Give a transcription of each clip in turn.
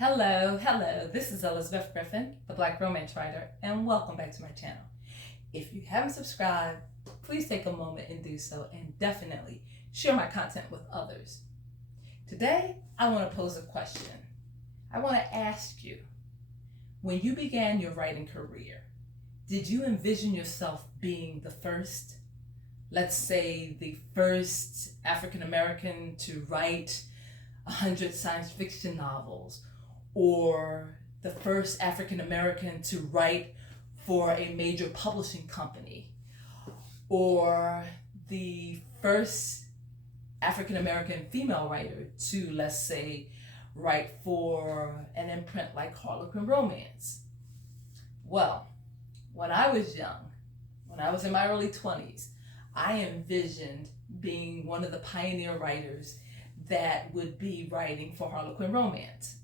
Hello. This is Elizabeth Griffin, the Black Romance Writer, and welcome back to my channel. If you haven't subscribed, please take a moment and do so, and definitely share my content with others. Today, I want to pose a question. I want to ask you, when you began your writing career, did you envision yourself being the first, let's say the first African American to write 100 science fiction novels, or the first African American to write for a major publishing company, or the first African American female writer to, let's say, write for an imprint like Harlequin Romance? Well, when I was young, when I was in my early 20s, I envisioned being one of the pioneer writers that would be writing for Harlequin Romance.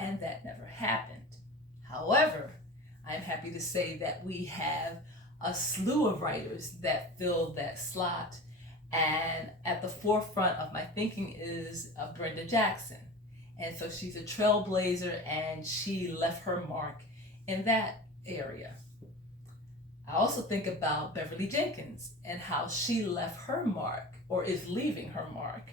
And that never happened. However, I'm happy to say that we have a slew of writers that filled that slot. And at the forefront of my thinking is Brenda Jackson. And so she's a trailblazer, and she left her mark in that area. I also think about Beverly Jenkins and how she left her mark, or is leaving her mark,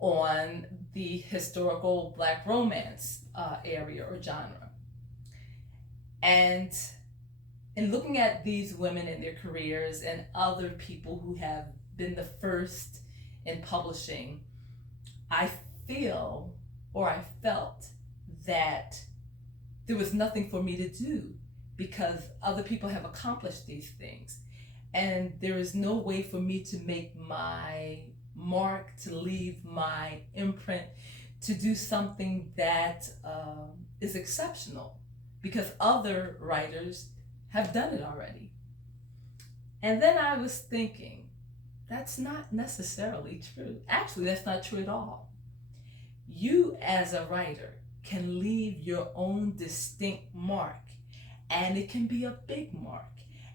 on the historical Black romance area or genre. And in looking at these women and their careers and other people who have been the first in publishing, I felt that there was nothing for me to do because other people have accomplished these things. And there is no way for me to make my mark, to leave my imprint, to do something that is exceptional, because other writers have done it already. And then I was thinking, that's not necessarily true. Actually, that's not true at all. You as a writer can leave your own distinct mark, and it can be a big mark.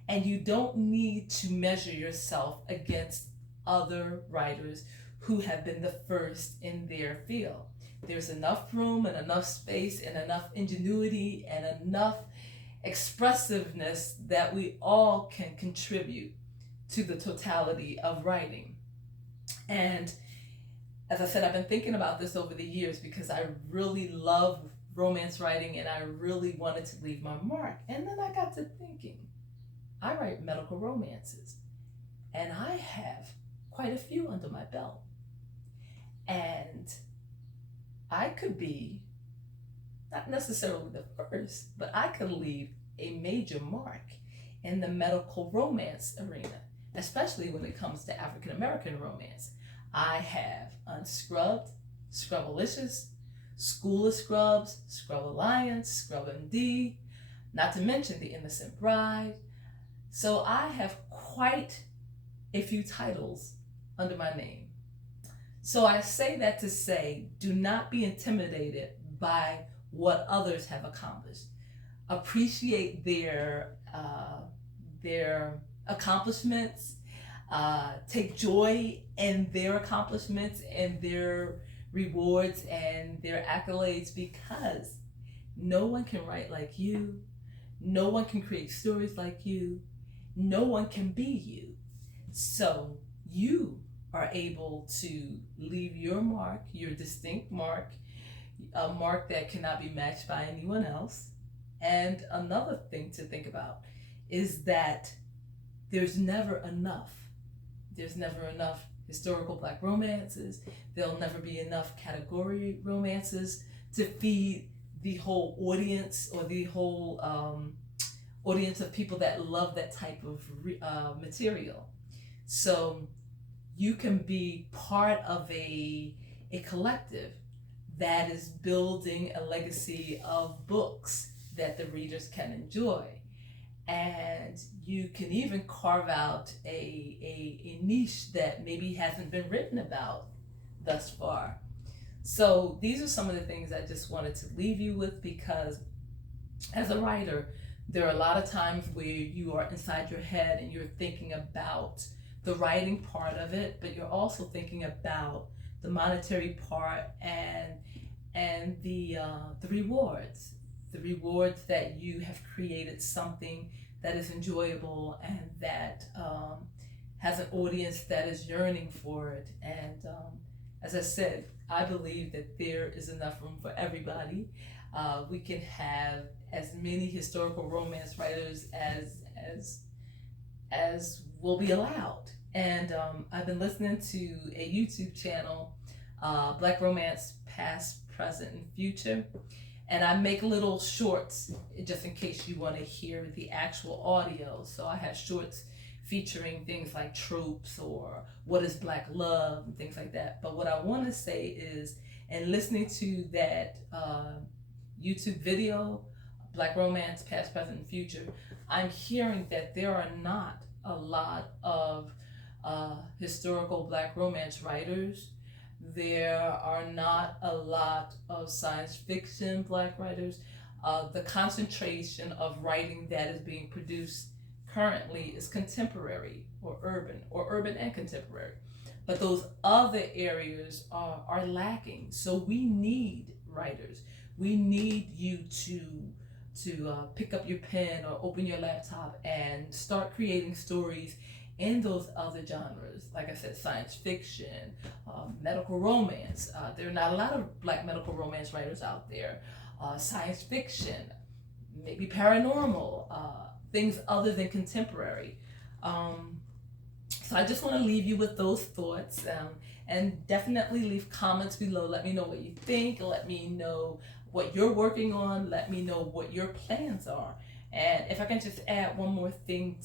And you don't need to measure yourself against other writers who have been the first in their field. There's enough room and enough space and enough ingenuity and enough expressiveness that we all can contribute to the totality of writing. And as I said, I've been thinking about this over the years because I really love romance writing and I really wanted to leave my mark. And then I got to thinking, I write medical romances, and I have quite a few under my belt. And I could be not necessarily the first, but I could leave a major mark in the medical romance arena, especially when it comes to African American romance. I have Unscrubbed, Scrubbalicious, School of Scrubs, Scrub Alliance, Scrub MD, not to mention The Innocent Bride. So I have quite a few titles under my name. So I say that to say, do not be intimidated by what others have accomplished. Appreciate their accomplishments. Take joy in their accomplishments and their rewards and their accolades, because no one can write like you. No one can create stories like you. No one can be you. So you are able to leave your mark, your distinct mark, a mark that cannot be matched by anyone else. And another thing to think about is that there's never enough. There's never enough historical Black romances. There'll never be enough category romances to feed the whole audience, or the whole audience of people that love that type of material. So you can be part of a collective that is building a legacy of books that the readers can enjoy. And you can even carve out a niche that maybe hasn't been written about thus far. So these are some of the things I just wanted to leave you with, because as a writer, there are a lot of times where you are inside your head and you're thinking about the writing part of it, but you're also thinking about the monetary part and and the rewards. The rewards that you have created something that is enjoyable and that has an audience that is yearning for it. And as I said, I believe that there is enough room for everybody. We can have as many historical romance writers as will be allowed. And I've been listening to a YouTube channel, Black Romance Past, Present, and Future. And I make little shorts just in case you want to hear the actual audio. So I have shorts featuring things like tropes or what is Black love and things like that. But what I want to say is, in listening to that YouTube video, Black Romance Past, Present, and Future, I'm hearing that there are not a lot of historical Black romance writers. There are not a lot of science fiction Black writers. The concentration of writing that is being produced currently is contemporary or urban and contemporary. But those other areas are lacking. So we need writers. We need you to pick up your pen or open your laptop and start creating stories in those other genres. Like I said, science fiction, medical romance. There are not a lot of Black medical romance writers out there. Science fiction, maybe paranormal, things other than contemporary. So I just want to leave you with those thoughts, and definitely leave comments below. Let me know what you think. Let me know what you're working on. Let me know what your plans are. And if I can just add one more thing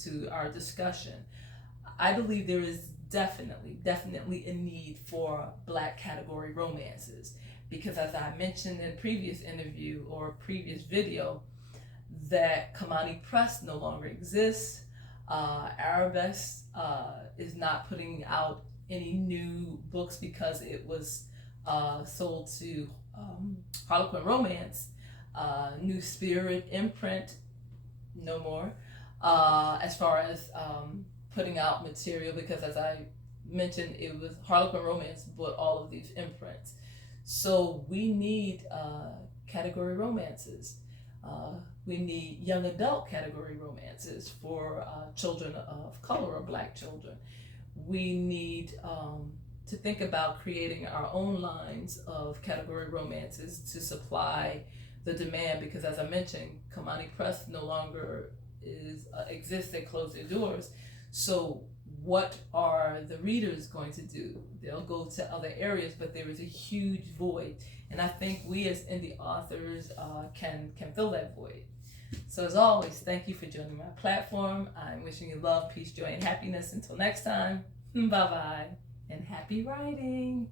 to our discussion, I believe there is definitely a need for Black category romances, because as I mentioned in previous interview or previous video, that Kamani Press no longer exists. Arabesque is not putting out any new books because it was sold to Harlequin Romance. New Spirit imprint, no more. As far as putting out material, because as I mentioned, it was Harlequin Romance bought all of these imprints. So we need category romances. We need young adult category romances for children of color or Black children. We need to think about creating our own lines of category romances to supply the demand, because as I mentioned, Kamani Press no longer exists. They closed their doors. So what are the readers going to do? They'll go to other areas, but there is a huge void, and I think we as indie authors can fill that void. So as always, thank you for joining my platform. I'm wishing you love, peace, joy, and happiness. Until next time, bye-bye, and happy writing.